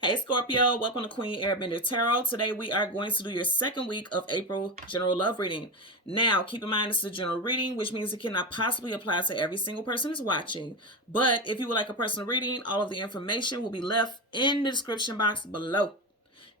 Hey Scorpio, welcome to Queen Airbender Tarot. Today we are going to do your second week of April general love reading. Now, keep in mind this is a general reading, which means it cannot possibly apply to every single person who's watching. But if you would like a personal reading, all of the information will be left in the description box below.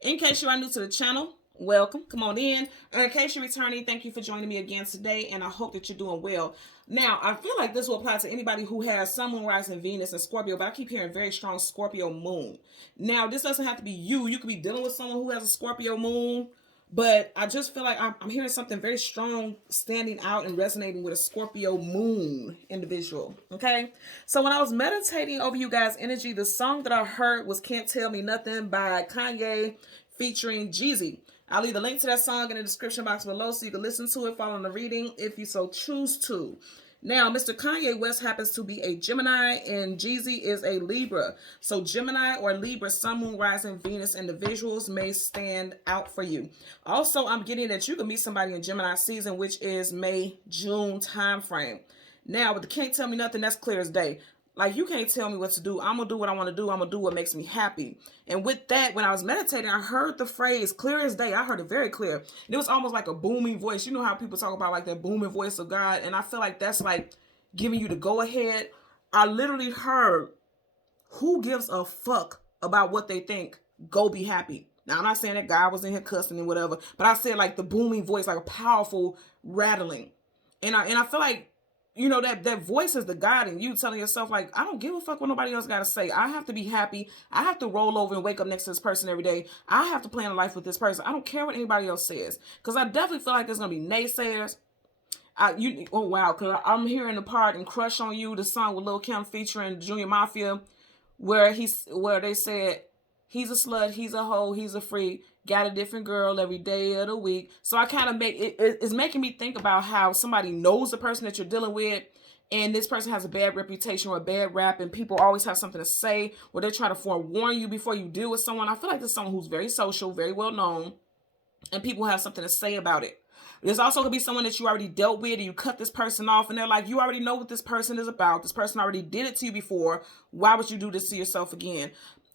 In case you are new to the channel, welcome. Come on in. And in case you're returning, thank you for joining me again today, and I hope that you're doing well. Now, I feel like this will apply to anybody who has Sun, Moon, Rising, Venus, and Scorpio, but I keep hearing very strong Scorpio moon. Now, this doesn't have to be you. You could be dealing with someone who has a Scorpio moon, but I just feel like I'm hearing something very strong standing out and resonating with a Scorpio moon individual, okay? So when I was meditating over you guys' energy, the song that I heard was Can't Tell Me Nothing by Kanye featuring Jeezy. I'll leave the link to that song in the description box below so you can listen to it following the reading if you so choose to. Now, Mr. Kanye West happens to be a Gemini and Jeezy is a Libra. So Gemini or Libra, Sun, Moon, Rising, Venus individuals may stand out for you. Also, I'm getting that you can meet somebody in Gemini season, which is May, June time frame. Now, with the Can't Tell Me Nothing, that's clear as day. Like, you can't tell me what to do. I'm going to do what I want to do. I'm going to do what makes me happy. And with that, when I was meditating, I heard the phrase clear as day. I heard it very clear. And it was almost like a booming voice. You know how people talk about like that booming voice of God? And I feel like that's like giving you the go ahead. I literally heard, who gives a fuck about what they think? Go be happy. Now, I'm not saying that God was in here cussing and whatever, but I said like the booming voice, like a powerful rattling. And I feel like, you know, that voice is the God in you telling yourself, like, I don't give a fuck what nobody else got to say. I have to be happy. I have to roll over and wake up next to this person every day. I have to plan a life with this person. I don't care what anybody else says. Because I definitely feel like there's going to be naysayers. Oh, wow. Because I'm hearing the part in Crush on You, the song with Lil' Kim featuring Junior Mafia, where they said, he's a slut, he's a hoe, he's a freak, got a different girl every day of the week. So I kind of it's making me think about how somebody knows the person that you're dealing with, and this person has a bad reputation or a bad rap, and people always have something to say, or they're trying to forewarn you before you deal with someone. I feel like this is someone who's very social, very well known, and people have something to say about it. There's also going to be someone that you already dealt with and you cut this person off and they're like, you already know what this person is about. This person already did it to you before. Why would you do this to yourself again?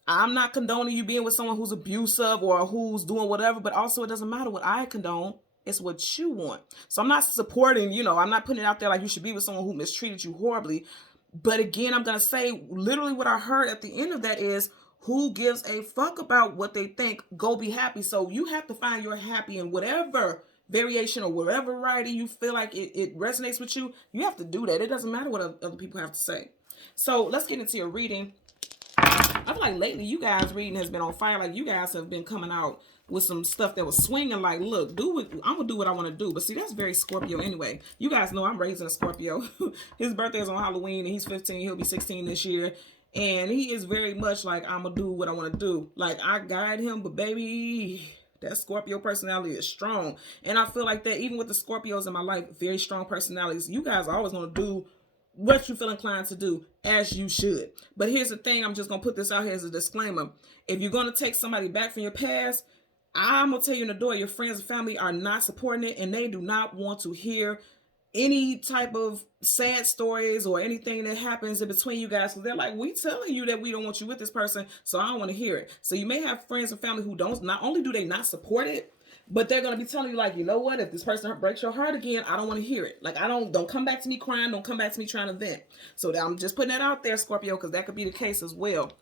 I'm not condoning you being with someone who's abusive or who's doing whatever, but also it doesn't matter what I condone. It's what you want. So I'm not supporting, I'm not putting it out there like you should be with someone who mistreated you horribly. But again, I'm going to say literally what I heard at the end of that is, who gives a fuck about what they think? Go be happy. So you have to find your happy in whatever variation or whatever variety you feel like it resonates with you. You have to do that. It doesn't matter what other people have to say. So let's get into your reading. I feel like lately you guys' reading has been on fire. Like, you guys have been coming out with some stuff that was swinging. Like, look, I'm gonna do what I want to do. But see, that's very Scorpio anyway. You guys know I'm raising a Scorpio. His birthday is on Halloween and he's 15. He'll be 16 this year. And he is very much like, I'm gonna do what I want to do. Like, I guide him, but baby, that Scorpio personality is strong. And I feel like that even with the Scorpios in my life, very strong personalities. You guys are always gonna do what you feel inclined to do, as you should. But here's the thing, I'm just going to put this out here as a disclaimer. If you're going to take somebody back from your past, I'm going to tell you in the door, your friends and family are not supporting it, and they do not want to hear any type of sad stories or anything that happens in between you guys. So they're like, we telling you that we don't want you with this person, so I don't want to hear it. So you may have friends and family who don't, not only do they not support it, but they're going to be telling you, like, you know what? If this person breaks your heart again, I don't want to hear it. Like, don't come back to me crying. Don't come back to me trying to vent. So I'm just putting that out there, Scorpio, because that could be the case as well.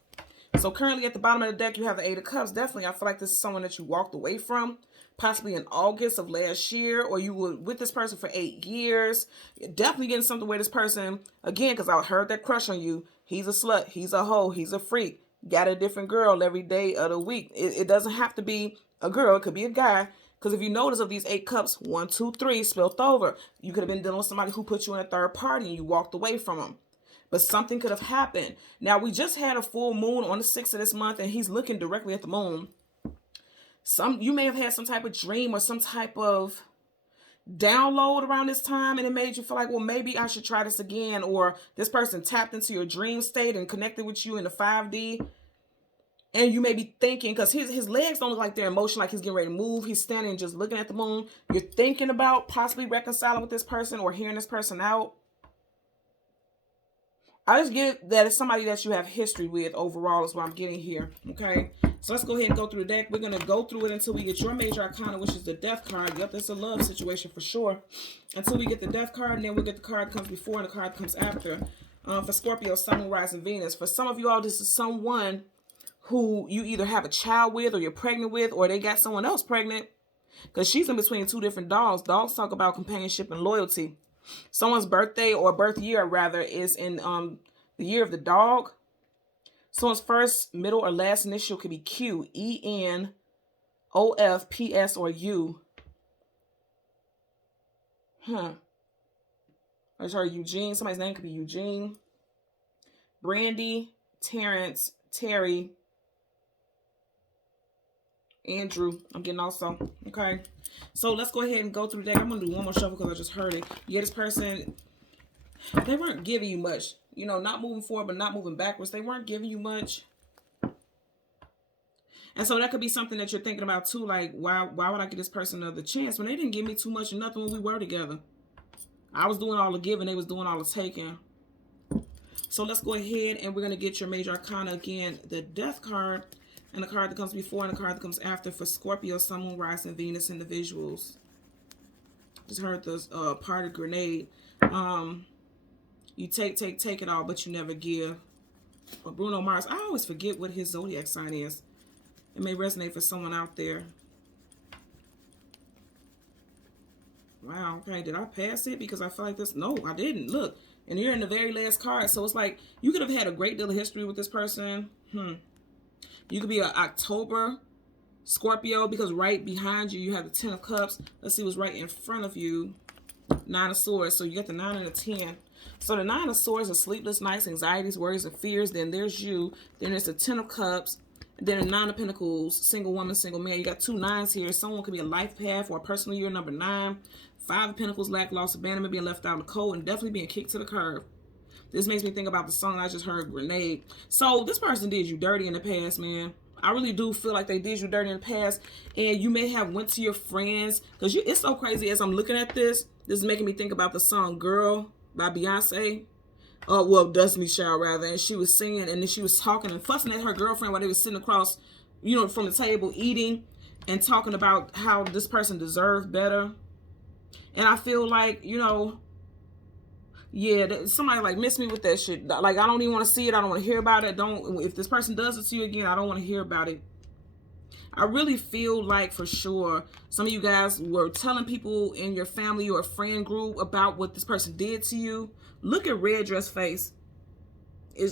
So currently at the bottom of the deck, you have the Eight of Cups. Definitely, I feel like this is someone that you walked away from, possibly in August of last year, or you were with this person for 8 years. You're definitely getting something with this person, again, because I heard that crush on you. He's a slut. He's a hoe. He's a freak. Got a different girl every day of the week. It doesn't have to be a girl. It could be a guy. Because if you notice of these 8 cups, 1, 2, 3 spilled over. You could have been dealing with somebody who put you in a third party and you walked away from them. But something could have happened. Now, we just had a full moon on the 6th of this month, and he's looking directly at the moon. You may have had some type of dream or some type of download around this time, and it made you feel like, well, maybe I should try this again. Or this person tapped into your dream state and connected with you in the 5D. And you may be thinking, because his legs don't look like they're in motion, like he's getting ready to move. He's standing just looking at the moon. You're thinking about possibly reconciling with this person or hearing this person out. I just get that it's somebody that you have history with overall is what I'm getting here, okay? So let's go ahead and go through the deck. We're going to go through it until we get your major arcana, which is the death card. Yep, that's a love situation for sure. Until we get the death card, and then we'll get the card that comes before and the card that comes after. For Scorpio, Sun, Moon, Rising, Venus. For some of you all, this is someone who you either have a child with, or you're pregnant with, or they got someone else pregnant. Because she's in between two different dogs. Dogs talk about companionship and loyalty. Someone's birthday, or birth year rather, is in the year of the dog. Someone's first, middle, or last initial could be Q, E, N, O, F, P, S, or U. I just heard Eugene. Somebody's name could be Eugene. Brandy, Terrence, Terry, Andrew. I'm getting also. Okay. So let's go ahead and go through the deck. I'm going to do one more shuffle because I just heard it. Yeah, this person, they weren't giving you much. You know, not moving forward, but not moving backwards. They weren't giving you much. And so that could be something that you're thinking about too. Like, why would I give this person another chance when they didn't give me too much or nothing when we were together? I was doing all the giving. They was doing all the taking. So let's go ahead and we're going to get your major arcana again. The death card and the card that comes before and the card that comes after for Scorpio, Sun, Moon, Rising, Venus individuals. Just heard this part of grenade. You take it all, but you never give. But Bruno Mars, I always forget what his zodiac sign is. It may resonate for someone out there. Wow, okay, did I pass it? Because I feel like this. No, I didn't. Look, and you're in the very last card. So it's like you could have had a great deal of history with this person. You could be an October Scorpio, because right behind you, you have the 10 of Cups. Let's see what's right in front of you. 9 of Swords. So you got the 9 and the 10. So the 9 of Swords are sleepless nights, anxieties, worries, and fears. Then there's you. Then there's the 10 of Cups. Then the 9 of Pentacles, single woman, single man. You got 2 9s here. Someone could be a life path or a personal year, number 9. 5 of Pentacles, lack, loss, abandonment, being left out in the cold, and definitely being kicked to the curb. This makes me think about the song I just heard, Grenade. So this person did you dirty in the past, man. I really do feel like they did you dirty in the past. And you may have went to your friends. Because it's so crazy as I'm looking at this. This is making me think about the song Girl by Beyonce. Well, Destiny's Child rather. And she was singing and then she was talking and fussing at her girlfriend while they were sitting across, you know, from the table eating. And talking about how this person deserved better. And I feel like, you know, yeah, somebody like miss me with that shit. Like, I don't even want to see it. I don't want to hear about it. If this person does it to you again, I don't want to hear about it. I really feel like for sure some of you guys were telling people in your family or friend group about what this person did to you. Look at Red Dress face.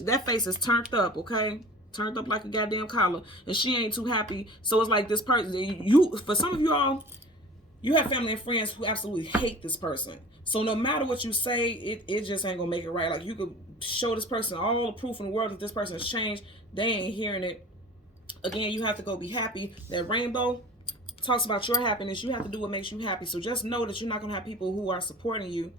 That face is turned up, okay? Turned up like a goddamn collar. And she ain't too happy. So it's like this person, for some of you all, you have family and friends who absolutely hate this person. So no matter what you say, it just ain't gonna make it right. Like, you could show this person all the proof in the world that this person has changed. They ain't hearing it. Again, you have to go be happy. That rainbow talks about your happiness. You have to do what makes you happy. So just know that you're not gonna have people who are supporting you.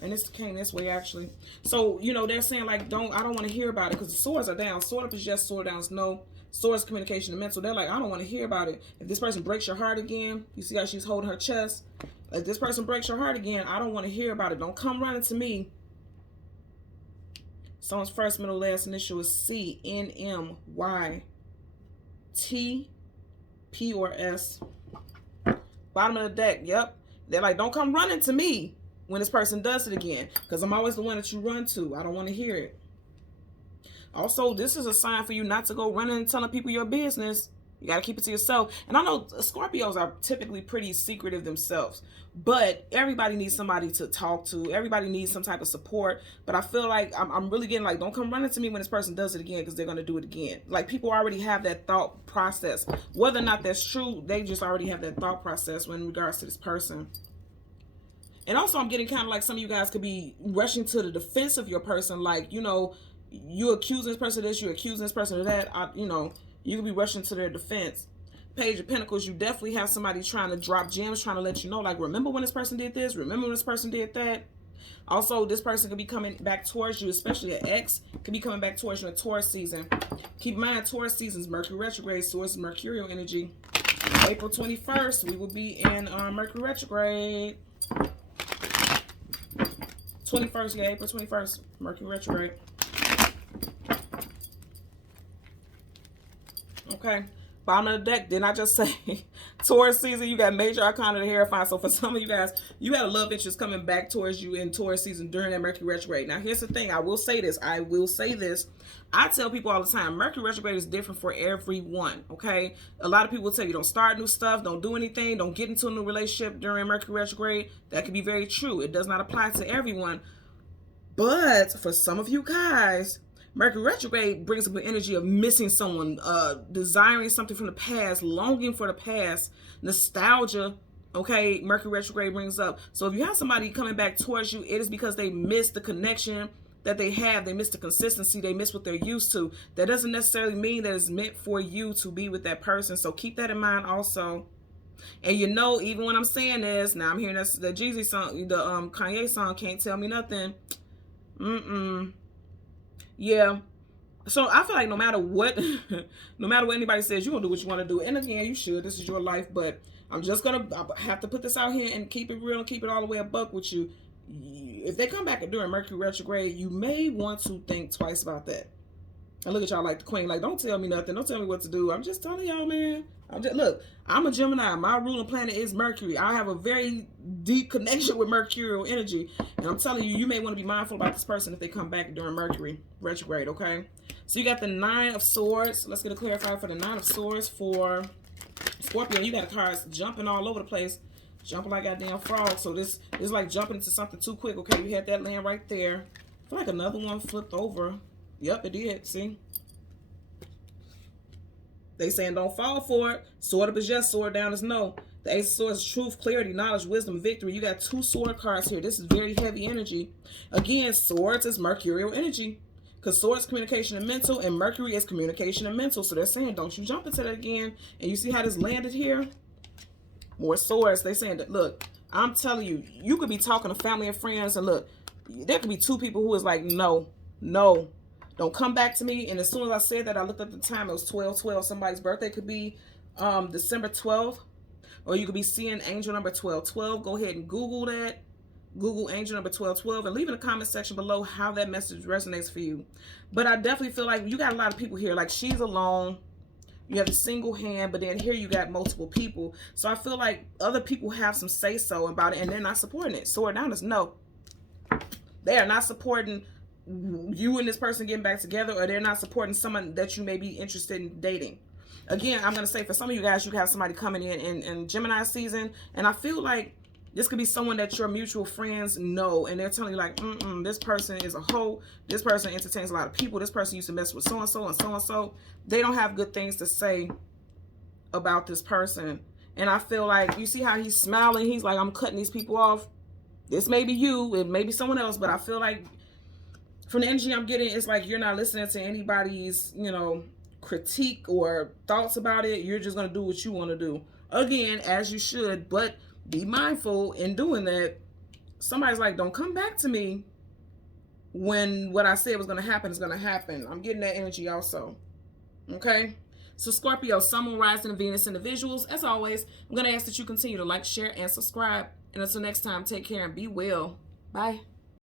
And this came this way actually. So, you know, they're saying like, I don't want to hear about it because the swords are down. Sword up is yes, sword down is no. Swords, communication, and mental. They're like, I don't want to hear about it. If this person breaks your heart again, you see how she's holding her chest. If this person breaks your heart again, I don't want to hear about it. Don't come running to me. Someone's first, middle, last initial is C, N, M, Y, T, P, or S. Bottom of the deck. Yep. They're like, don't come running to me when this person does it again, because I'm always the one that you run to. I don't want to hear it. Also, this is a sign for you not to go running and telling people your business. You got to keep it to yourself. And I know Scorpios are typically pretty secretive themselves, but everybody needs somebody to talk to. Everybody needs some type of support. But I feel like I'm really getting like, don't come running to me when this person does it again, because they're going to do it again. Like, people already have that thought process. Whether or not that's true, they just already have that thought process in regards to this person. And also, I'm getting kind of like some of you guys could be rushing to the defense of your person. Like, you know, you accusing this person of this, you accusing this person of that. You know, you could be rushing to their defense. Page of Pentacles, you definitely have somebody trying to drop gems, trying to let you know, like, remember when this person did this? Remember when this person did that? Also, this person could be coming back towards you, especially an ex, could be coming back towards you in Taurus season. Keep in mind, Taurus seasons, Mercury retrograde, so it's mercurial energy. April 21st, we will be in Mercury retrograde. 21st, yeah, April 21st, Mercury retrograde. Okay, Bottom of the deck, didn't I just say Taurus season? You got major arcana of the Hierophant. So for some of you guys, you had a love interest coming back towards you in Taurus season during that Mercury retrograde. Now, here's the thing. I will say this. I tell people all the time, Mercury retrograde is different for everyone, okay? A lot of people will tell you don't start new stuff, don't do anything, don't get into a new relationship during Mercury retrograde. That can be very true. It does not apply to everyone. But for some of you guys, Mercury retrograde brings up an energy of missing someone, desiring something from the past, longing for the past, nostalgia. Okay, Mercury retrograde brings up. So if you have somebody coming back towards you, it is because they missed the connection that they have. They miss the consistency. They miss what they're used to. That doesn't necessarily mean that it's meant for you to be with that person. So keep that in mind also. And you know, even when I'm saying this, now I'm hearing the Jeezy song, the Kanye song, Can't Tell Me Nothing. Yeah. So I feel like no matter what anybody says, you're gonna do what you want to do. And again, you should. This is your life. But I have to put this out here and keep it real and keep it all the way a buck with you. If they come back during Mercury retrograde, you may want to think twice about that. And look at y'all like the queen, like, don't tell me nothing, don't tell me what to do. I'm just telling y'all, man. Look, I'm a Gemini. My ruling planet is Mercury. I have a very deep connection with mercurial energy. And I'm telling you, you may want to be mindful about this person if they come back during Mercury retrograde, okay? So you got the 9 of Swords. Let's get a clarifier for the 9 of Swords for Scorpio. You got cards jumping all over the place. Jumping like a damn frog. So this is like jumping into something too quick. Okay, you had that land right there. I feel like another one flipped over. Yep, it did. See? They saying don't fall for it. Sword up is yes, sword down is no. The Ace of Swords is truth, clarity, knowledge, wisdom, victory. You got 2 sword cards here. This is very heavy energy. Again, swords is mercurial energy. Because swords communication and mental, and Mercury is communication and mental. So they're saying don't you jump into that again. And you see how this landed here? More swords. They saying that, look, I'm telling you, you could be talking to family and friends, and look, there could be 2 people who is like, no, don't come back to me. And as soon as I said that, I looked at the time. It was 12/12. Somebody's birthday could be December 12th. Or you could be seeing angel number 1212. Go ahead and Google that. Google angel number 1212. And leave in the comment section below how that message resonates for you. But I definitely feel like you got a lot of people here. Like she's alone. You have a single hand. But then here you got multiple people. So I feel like other people have some say-so about it. And they're not supporting it. Sword down is no. They are not supporting you and this person getting back together, or they're not supporting someone that you may be interested in dating. Again, I'm going to say for some of you guys, you have somebody coming in Gemini season, and I feel like this could be someone that your mutual friends know, and they're telling you like, this person is a hoe, this person entertains a lot of people, this person used to mess with so-and-so and so-and-so. They don't have good things to say about this person. And I feel like, you see how he's smiling, he's like, I'm cutting these people off. This may be you, it may be someone else, but I feel like from the energy I'm getting, it's like you're not listening to anybody's, you know, critique or thoughts about it. You're just going to do what you want to do. Again, as you should, but be mindful in doing that. Somebody's like, don't come back to me when what I said was going to happen is going to happen. I'm getting that energy also. Okay? So Scorpio, Sun, Moon, Rising, and Venus individuals. As always, I'm going to ask that you continue to like, share, and subscribe. And until next time, take care and be well. Bye.